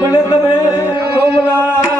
પણ તમે સોમનાથ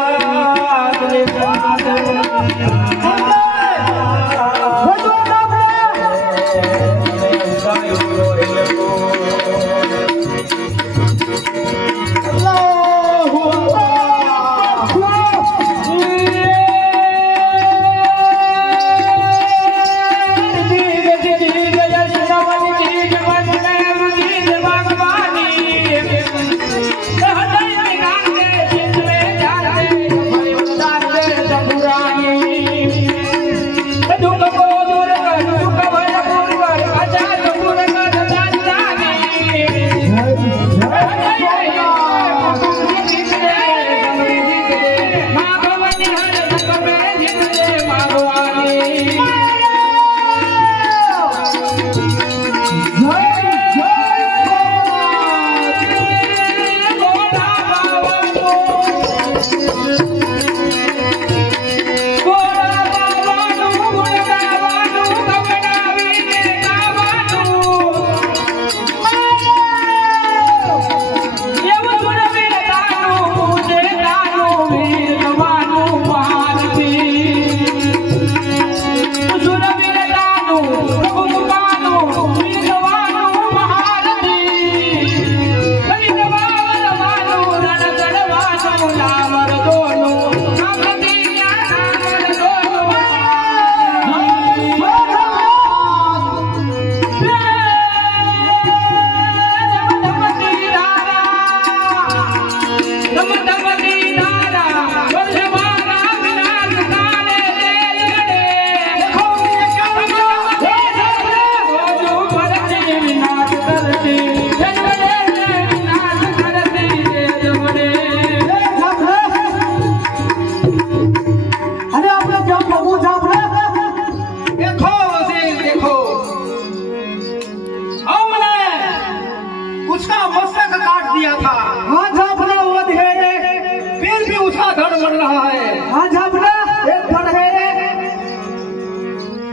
उसका धड़ बढ़ रहा है हाँ जापना एक फट है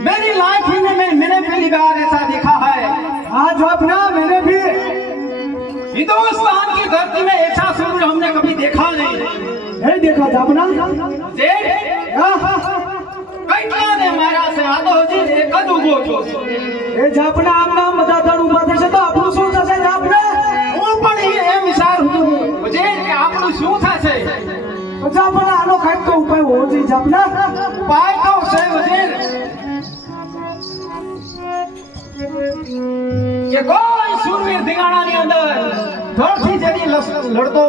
मेरी लाइफ में मैं, मैंने पहली बार ऐसा देखा है हाँ जापना मैंने भी हिंदुस्तान की धरती में ऐसा सूर्य हमने कभी देखा नहीं नहीं देखा जापना જે हाँ, हाँ, हाँ। કેટલાને માર્યા છે આ તો હજી એક જ ઊભો છો એ જાપના આમ નામ બધા ધડ ઉભા થશે તો જાપના આનો કાંઈક તો ઉપાય હોવો જોઈએ જાપના. પાય તો છે વજીર. કે કોઈ દિગાણા ની અંદર ધડથી જડી લડતો